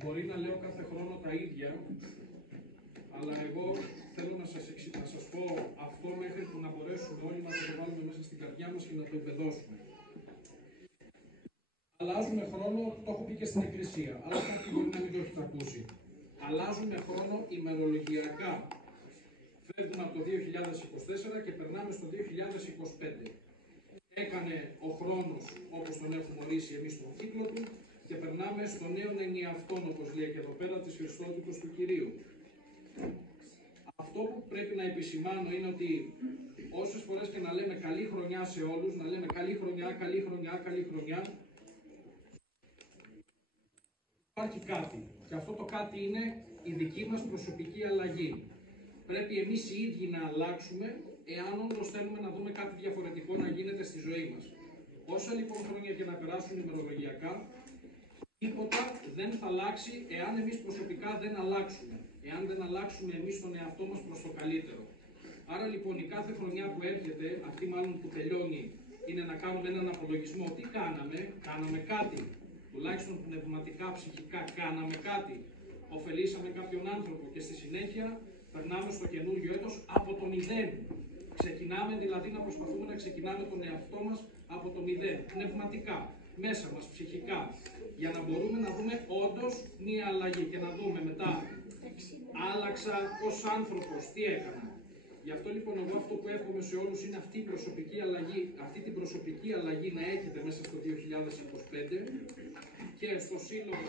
Μπορεί να λέω κάθε χρόνο τα ίδια, αλλά εγώ θέλω να σας πω αυτό μέχρι που να μπορέσουμε όλοι να το βάλουμε μέσα στην καρδιά μας και να το εμπεδώσουμε. Αλλάζουμε χρόνο, το έχω πει και στην Εκκλησία, αλλά κάποιοι μπορεί να μην το έχετε ακούσει. Αλλάζουμε χρόνο ημερολογιακά. Φεύγουμε από το 2024 και περνάμε στο 2025. Έκανε ο χρόνος όπως τον έχουμε ορίσει εμείς τον κύκλο του και περνάμε στο νέο ενιαυτόν, όπως λέει και εδώ πέρα, της Χριστότητος του Κυρίου. Αυτό που πρέπει να επισημάνω είναι ότι όσες φορές και να λέμε καλή χρονιά σε όλους, να λέμε καλή χρονιά, καλή χρονιά, καλή χρονιά, υπάρχει κάτι. Και αυτό το κάτι είναι η δική μας προσωπική αλλαγή. Πρέπει εμείς οι ίδιοι να αλλάξουμε, εάν όντως θέλουμε να δούμε κάτι διαφορετικό να γίνεται στη ζωή μας. Όσα λοιπόν χρόνια και να περάσουν ημερολογιακά, τίποτα δεν θα αλλάξει εάν εμείς προσωπικά δεν αλλάξουμε. Εάν δεν αλλάξουμε εμείς τον εαυτό μας προς το καλύτερο. Άρα λοιπόν η κάθε χρονιά που έρχεται, αυτή μάλλον που τελειώνει, είναι να κάνουμε έναν απολογισμό. Τι κάναμε κάτι. Τουλάχιστον πνευματικά, ψυχικά, κάναμε κάτι. Ωφελήσαμε κάποιον άνθρωπο και στη συνέχεια περνάμε στο καινούργιο έτος από το 0. Ξεκινάμε δηλαδή να προσπαθούμε να ξεκινάμε τον εαυτό μας από το 0. Πνευματικά, μέσα μας, ψυχικά. Για να μπορούμε να δούμε όντως μία αλλαγή και να δούμε μετά άλλαξα ως άνθρωπος, τι έκανα. Γι' αυτό λοιπόν εγώ αυτό που εύχομαι σε όλους είναι αυτή την προσωπική αλλαγή να έχετε μέσα στο 2025 και στο σύλλογο.